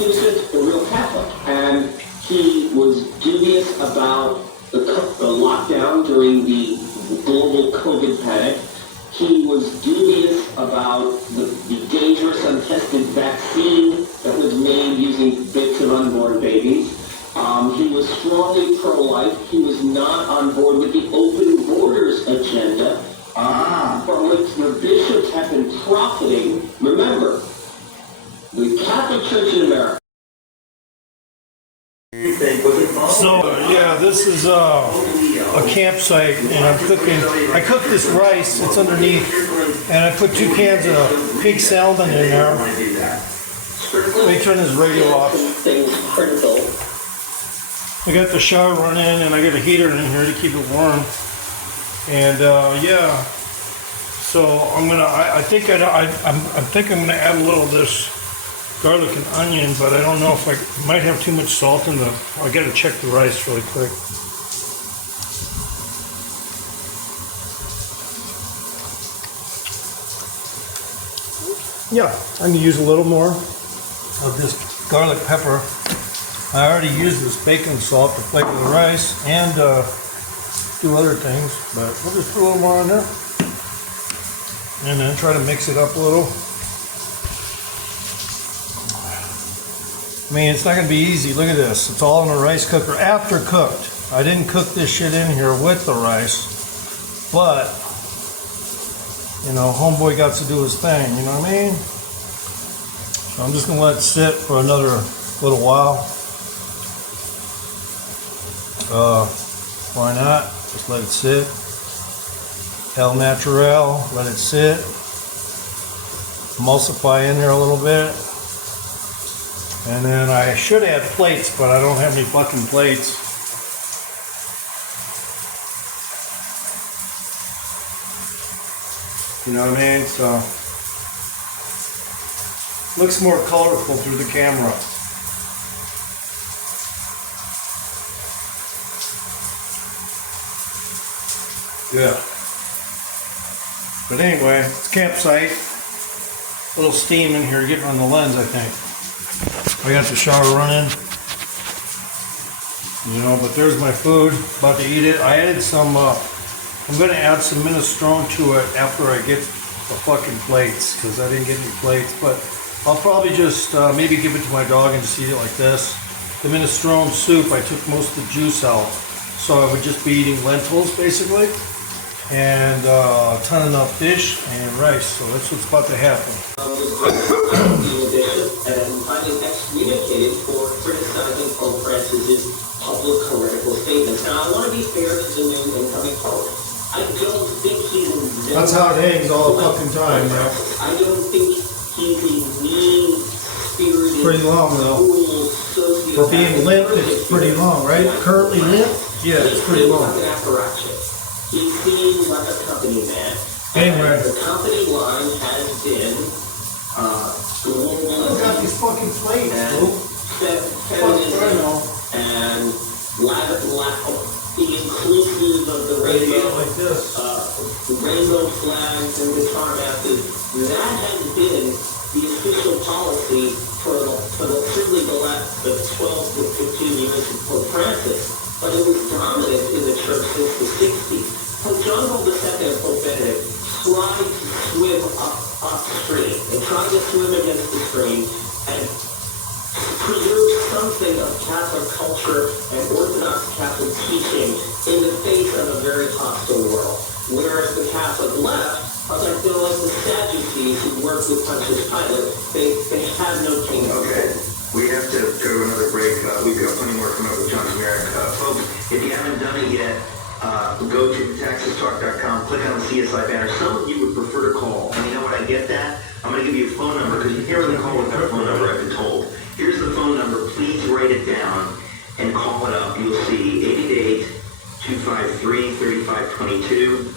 he was just a real Catholic, and he was dubious about the lockdown during the global COVID panic. He was dubious about the dangerous untested vaccine that was made using bits of unborn babies. He was strongly pro-life. He was not on board with the open borders agenda, from which the bishops have been profiting. Remember, the Catholic Church in America. So, yeah, this is a campsite, and I'm cooking. I cooked this rice, it's underneath, and I put 2 cans of pig salmon in there. Let me turn this radio off. I got the shower running, and I got a heater in here to keep it warm. And yeah, so I think I'm gonna add a little of this garlic and onion, but I don't know if I might have too much salt in the. I gotta check the rice really quick. Yeah, I'm gonna use a little more of this garlic pepper. I already used this baking salt to flavor the rice and do other things, but we'll just put a little more on there and then try to mix it up a little. I mean, it's not going to be easy. Look at this. It's all in a rice cooker after cooked. I didn't cook this shit in here with the rice, but, you know, homeboy got to do his thing, you know what I mean? So I'm just going to let it sit for another little while. Why not? Just let it sit. El Natural, let it sit. Emulsify in there a little bit. And then I should add plates, but I don't have any fucking plates. You know what I mean? So, looks more colorful through the camera. Yeah. But anyway, it's campsite. A little steam in here getting on the lens, I think. I got the shower running. You know, but there's my food. About to eat it. I added some, I'm going to add some minestrone to it after I get the fucking plates, because I didn't get any plates. But I'll probably just maybe give it to my dog and just eat it like this. The minestrone soup, I took most of the juice out. So I would just be eating lentils, basically. And a ton of fish and rice, so that's what's about to happen. And finally excommunicated for criticizing Pope Francis's public heretical statements. Now, I want to be fair to the new incoming Pope. I don't think he's... That's how it hangs all the fucking time, man. I don't think he's a mean-spirited... Pretty long, though. For being limp, it's pretty long, right? Currently limp? Yeah, it's pretty long. He seems like a company man. Anyway. The company line has been global. I got these fucking plates, bro. Feminism and being inclusive of the rainbow, like this. The rainbow flags and guitar masses. That has been the official policy for certainly the last 12 to 15 years of Pope Francis. But it was dominant in the church since the 60s. Pope John Paul II and Pope Benedict tried to swim upstream. They tried to swim against the stream and preserve something of Catholic culture and Orthodox Catholic teaching in the face of a very hostile world. Whereas the Catholic left, like the Sadducees who worked with Pontius Pilate, they have no kingdom. Okay. We have to go to another break. We've got plenty more coming up with John Merrick. Folks, if you haven't done it yet, go to TexasTalk.com, click on the CSI banner. Some of you would prefer to call. And you know what, I get that. I'm going to give you a phone number because you can't really call with that phone number, I've been told. Here's the phone number. Please write it down and call it up. You'll see 888-253-3522,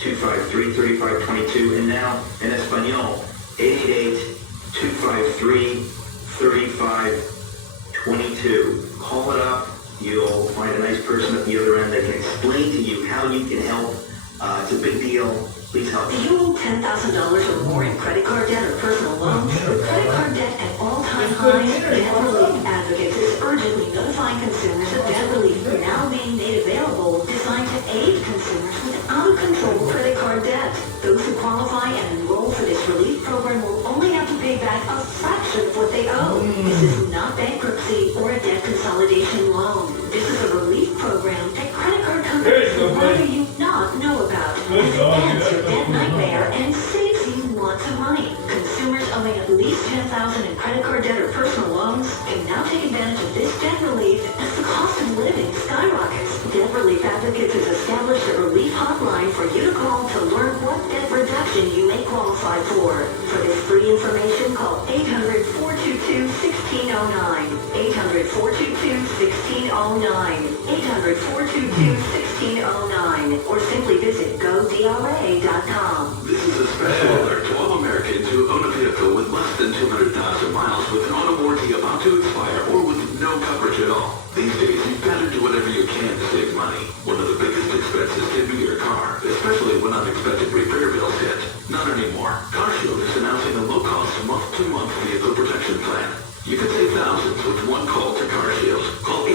888-253-3522, and now in Espanol, 888-253-3522. Call it up. You'll find a nice person at the other end that can explain to you how you can help It's a big deal. Please help. Do you owe $10,000 or more in credit card debt or personal loans? With credit card debt at all-time highs, Debt Relief Advocates is urgently notifying consumers of debt relief now being made available, designed to aid consumers with out-of-control credit card debt. Those who qualify and enroll for this relief program will only have to pay back a fraction of what they owe. This is not bankruptcy or a debt consolidation loan. This is a relief program that credit card companies would rather you not know about. It ends your debt nightmare and saves you lots of money. Consumers owing at least $10,000 in credit card debt or personal loans can now take advantage of this debt relief as the cost of living skyrockets. Debt Relief Advocates has established a relief hotline for you to call to learn what debt reduction you may qualify for. For this free information, call 800-422-1609. 800-422-1609. 800-422-1609. Or simply visit GoDRA.com. This is a special alert to all Americans who own a vehicle with less than 200,000 miles with an auto warranty about to expire or with no coverage at all. These days, you've got to do whatever you can to save money. One of the biggest expenses can be your car, especially when unexpected repair bills hit. Not anymore. CarShield is announcing a low-cost month-to-month vehicle protection plan. You can save thousands with one call to CarShield. Call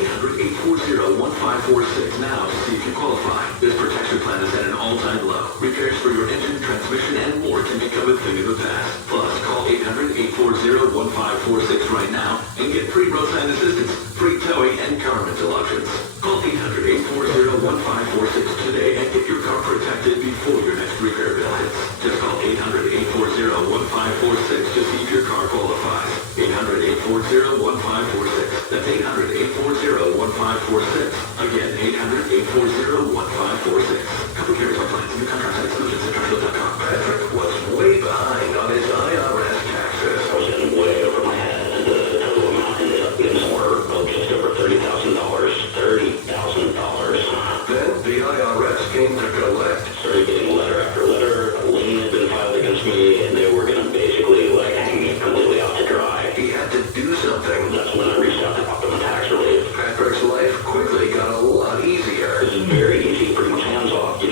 800-840-1546 now to see if you qualify. This protection plan is at an all-time low. Repairs for your engine, transmission, and more can become a thing of the past. Plus, call 800-840-1546 right now and get free roadside assistance, free towing, and car rental options. Call 800-840-1546 today and get your car protected before your next repair bill hits. Just call 800-840-1546 to see if your car qualifies. 800-840-1546. That's 800-840-1546. Again, 800-840-1546. Cover carries our plans. New contract sites, solutions at CarShield.com. Patrick was way behind on his IRS taxes. I was in way over my head, and the total amount ended up being somewhere just over $30,000. $30,000. Then the IRS came to collect. Started getting letter after letter. A lien had been filed against me, and they were going to basically hang me completely out to dry. He had to do something. That's when I reached out to Optimum Tax Relief. Patrick's life quickly got a lot easier. This is very easy, pretty much hands off. They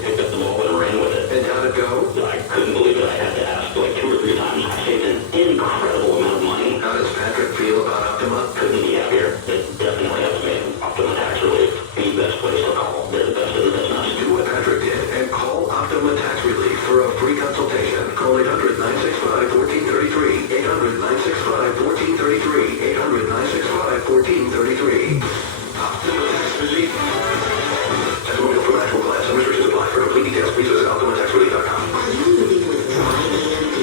picked up the ball and ran with it. And how'd it go? I couldn't believe it. I had to ask 2 or 3 times. I saved an incredible amount of money. How does Patrick feel about Optima? Couldn't be happier. It definitely helps me. Optimum Tax Relief, the best place to call. They're the best in the business. Do what Patrick did and call Optima Tax Relief for a free consultation. Call 800-965-1433. 800-965-1433. 800-965-1433. Optima Tax Relief. Testimonial from actual clients and restrictions apply. For complete details, please visit OptimaTaxRelief.com. Are you living with dry AMD?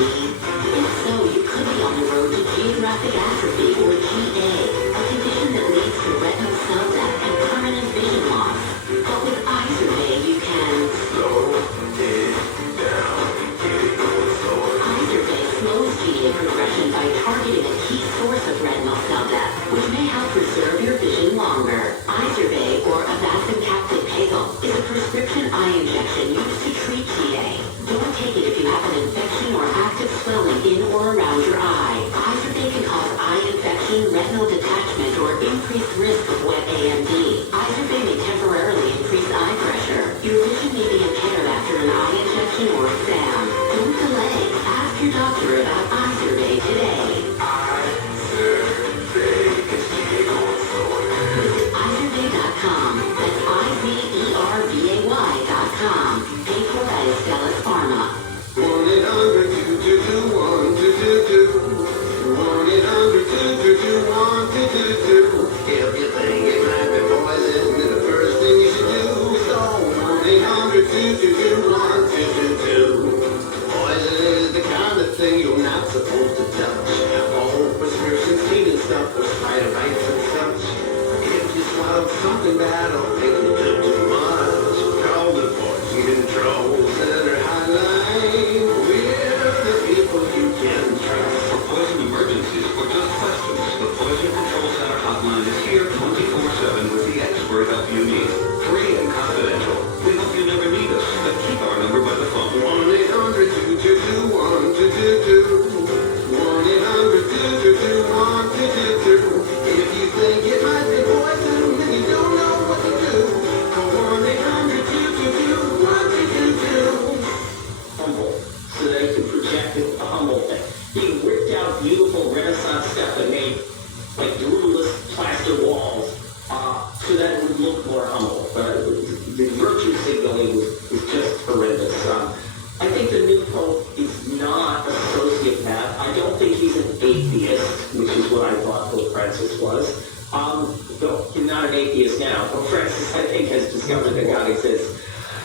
If so, you could be on the road to geographic atrophy or GA, a condition that leads to retinal cell death and permanent vision loss. But with Izervay, you can Slow it down. Get it going slower. Izervay slows GA progression by targeting a key source of retinal cell death, which may help preserve your vision longer. Izervay, or Avastin capsid pegol, is a prescription eye injection used to treat GA. Don't take it if you have an infection or active swelling in or around your eye. Izervay can cause eye infection, retinal detachment, or increased risk of wet AMD. Izervay may temporarily increase eye pressure. Your vision may be impaired after an eye injection or exam. Don't delay. Ask your doctor about Izervay today. Visit Izervay.com. That's IZERVAY.com. Paid for by Astellas Pharma. 1-800-222-1222. 1-800-222-1222. If you think it might be poison, then the first thing you should do is call 1-800-222-1222. Poison is the kind of thing you're not supposed to touch. All prescriptions, cleaning stuff with spider bites and such. If you swallow something bad or think you took too much, call the poison control center hotline. We're the people you can trust. For poison emergencies or just questions, the Poison Control Center hotline is here 24/7 with the expert help you need. Free and confidential. We hope you never need us, but keep our number by the phone. 1-800-222-1222. 1-800-222-1222. If you think it might be poison and you don't know what to do, signaling was just horrendous. I think the new pope is not a sociopath. I don't think he's an atheist, which is what I thought Pope Francis was. Though he's not an atheist now. Pope Francis, I think, has discovered that God exists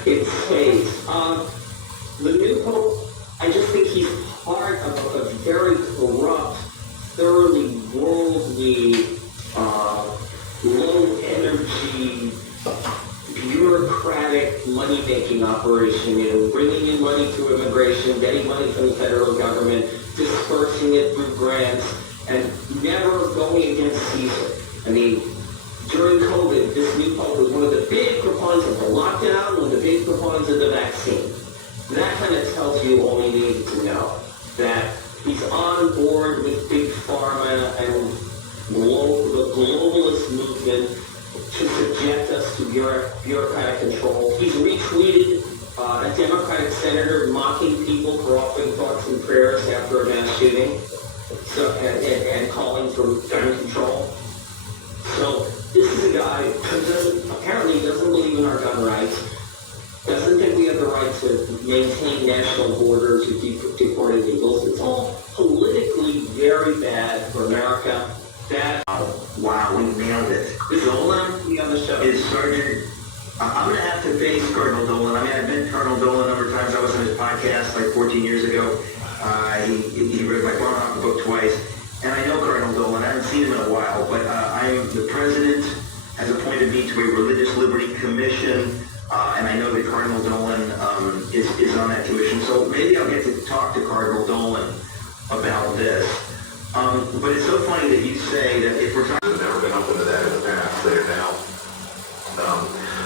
in spades. The new pope, I just think he's part of a very corrupt, thoroughly worldly, low-energy, bureaucratic money-making operation, bringing in money through immigration, getting money from the federal government, dispersing it through grants, and never going against Caesar. I mean, during COVID, this new pope was one of the big proponents of the lockdown, one of the big proponents of the vaccine. That kind of tells you all you need to know, that he's on board with Big Pharma and the globalist movement to subject us to bureaucratic control. He's retweeted a Democratic senator mocking people for offering thoughts and prayers after a mass shooting, and calling for gun control. So this is a guy who apparently doesn't believe in our gun rights, doesn't think we have the right to maintain national borders with deported illegals. It's all politically very bad for America. Wow, we nailed it. Dolan, be on the show. Is Sergeant, I'm going to have to face Cardinal Dolan. I mean, I've met Cardinal Dolan a number of times. I was on his podcast like 14 years ago. He read my Bonhoeffer book twice. And I know Cardinal Dolan. I haven't seen him in a while, but the president has appointed me to a Religious Liberty Commission, and I know that Cardinal Dolan is on that commission. So maybe I'll get to talk to Cardinal Dolan about this. But it's so funny that you say that if we're talking... They've never been open to that in the past. They're now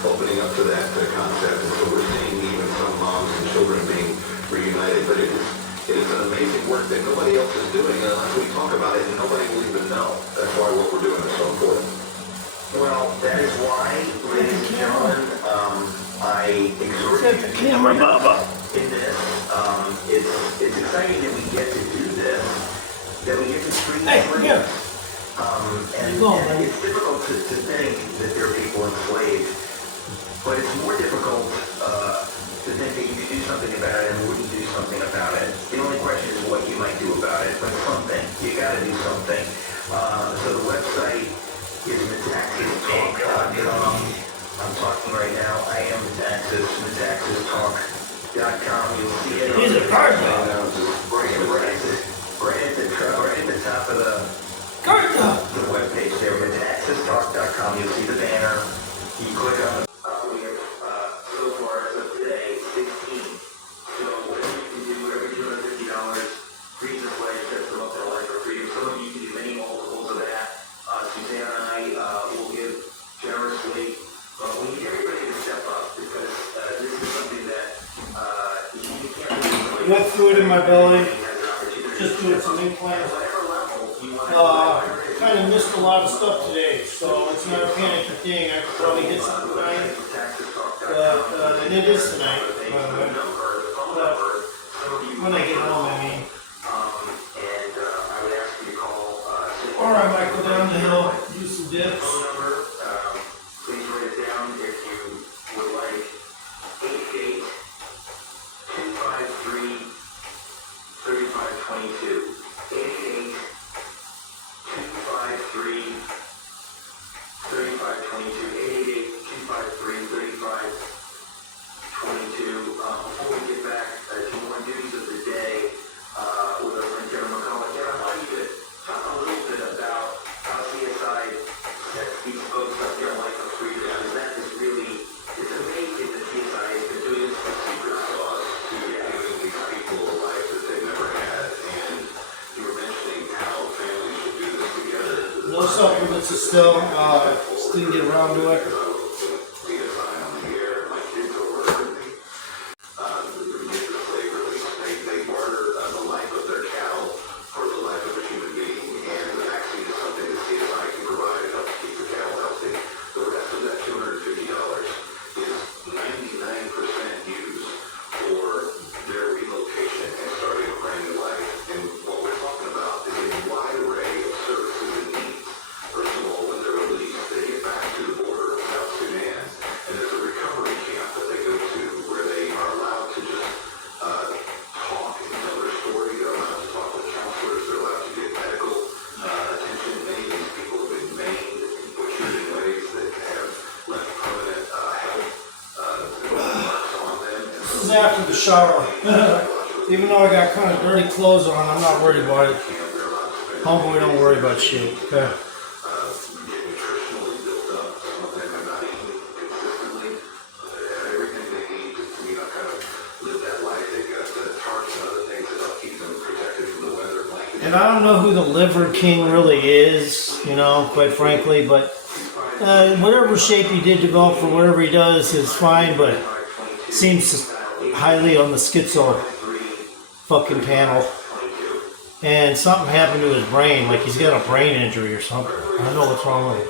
opening up to that concept, and so we're seeing even some moms and children being reunited. But it is an amazing work that nobody else is doing, and unless we talk about it, nobody will even know. That's why what we're doing is so important. Well, that is why, ladies and gentlemen, I exhort you to camera, Baba. in this. It's exciting that we get to do this, that we get to treat Here. and it's difficult to think that there are people enslaved, but it's more difficult to think that you could do something about it and wouldn't do something about it. The only question is what you might do about it, but something. You gotta do something. So the website is metaxastalk.com. I'm talking right now. I am Metaxas, metaxastalk.com. You'll see it. He's a card right at the top of the webpage there, metaxastalk.com. You'll see the banner. You click on it. We have, so far as of today, 16. So whatever you can do, whatever $250, freeze the flag, set them up their life for freedom. Some of you can do many multiples of that. Suzanne and I will give generously. But we need everybody to step up because this is something that you can't really... Got food in my belly. Just doing some implants. Kind of missed a lot of stuff today, so it's not a panicky thing. I could probably hit something tonight, and it is tonight. But when I get home, I mean. Or I might go down the hill, do some dips. Please write it down if you would like. 888-253-3522. 888-253-3522. Before we get back to more news of the day with our friend Kevin McCullough, Kevin, I want you to talk a little bit about how CSI sets these folks up their life of freedom. Because that is really, it's amazing that CSI has been doing this for secret sauce To giving these people a life that they've never had, and you were mentioning how families should do this together. No supplements are still didn't get around to it. CSI on the air, my kids are working. They barter the life of their cattle for the life of a human being, and the vaccine is something that CSI can provide and help keep the cattle healthy. The rest of that $250 is 99% used for their relocation and starting a brand new life. And what we're talking about is a wide array of services and needs. First of all, when they're released, they get back to the border. This is after the shower. Even though I got kind of dirty clothes on, I'm not worried about it. Homeboy don't worry about shit. Okay. And I don't know who the Liver King really is, you know, quite frankly, but whatever shape he did develop for whatever he does is fine, but seems highly on the schizo fucking panel. And something happened to his brain, like he's got a brain injury or something. I don't know what's wrong with him.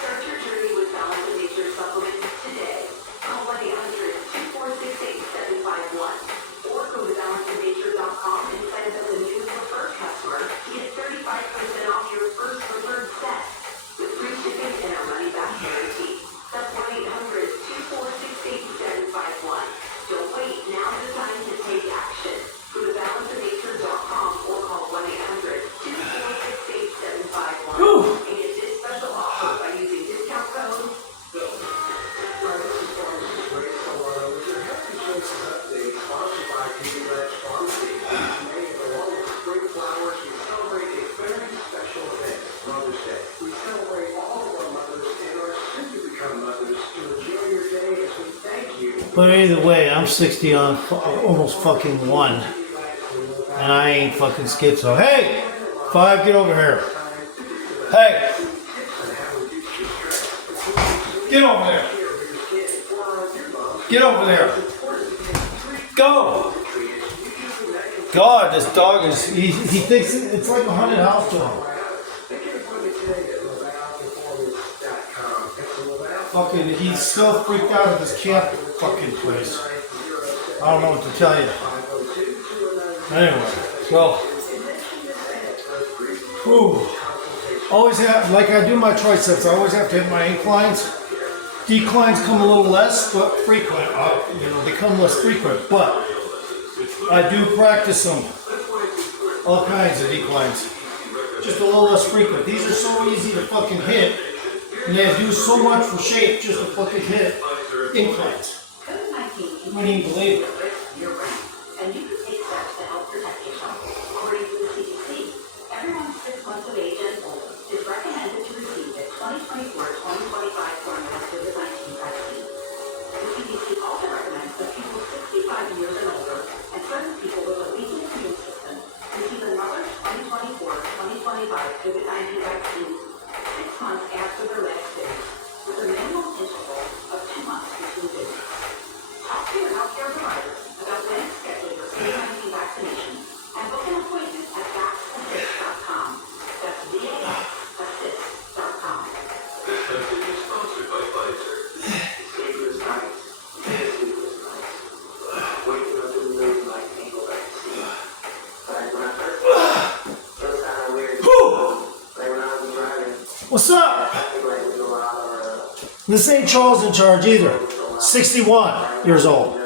Start your journey with Balance of Nature supplements today. Call 1-800-246-8751 or go to balanceofnature.com and sign up as a new preferred customer to get 35% off your first preferred set with free shipping and a money-back guarantee. That's 1-800-246-8751. Don't wait. Now's the time to take action. Go to balanceofnature.com or call 1-800-246-8751 and get this special offer by using discount code But either way, I'm 60 on almost fucking 1. And I ain't fucking schizo. Hey! 5, get over here. Hey! Get over there. Get over there. Go! God, this dog is, he thinks it's like a haunted house to him. Fucking, he's still freaked out at this camp fucking place. I don't know what to tell you. Anyway, so, whew. Always have, like I do my triceps, I always have to hit my inclines. Declines come a little less, but frequent. They come less frequent, but I do practice them. All kinds of declines. Just a little less frequent. These are so easy to fucking hit. And they do so much for shape just to fucking hit inclines. You wouldn't even believe it. and you can take steps to help protect yourself. According to the CDC, everyone 6 months of age and older is recommended to receive the 2024-2025 formula COVID-19 vaccine. The CDC also recommends that people 65 years and older and certain people with a weakened immune system receive another 2024-2025 COVID-19 vaccine 6 months after their last dose, with a minimum interval of 2 months between doses. Talk to your healthcare provider about when to schedule your COVID-19 vaccination and book an appointment at vaxassist.com. That's VAXassist.com. This message is sponsored by Pfizer. Sleepless nights. Sleepless nights. Waking up in the middle of the night, can't go back to sleep. Like when I first it was kind of weird. Like when I was driving, What's up? like with a lot of This ain't Charles in charge either. 61 years old.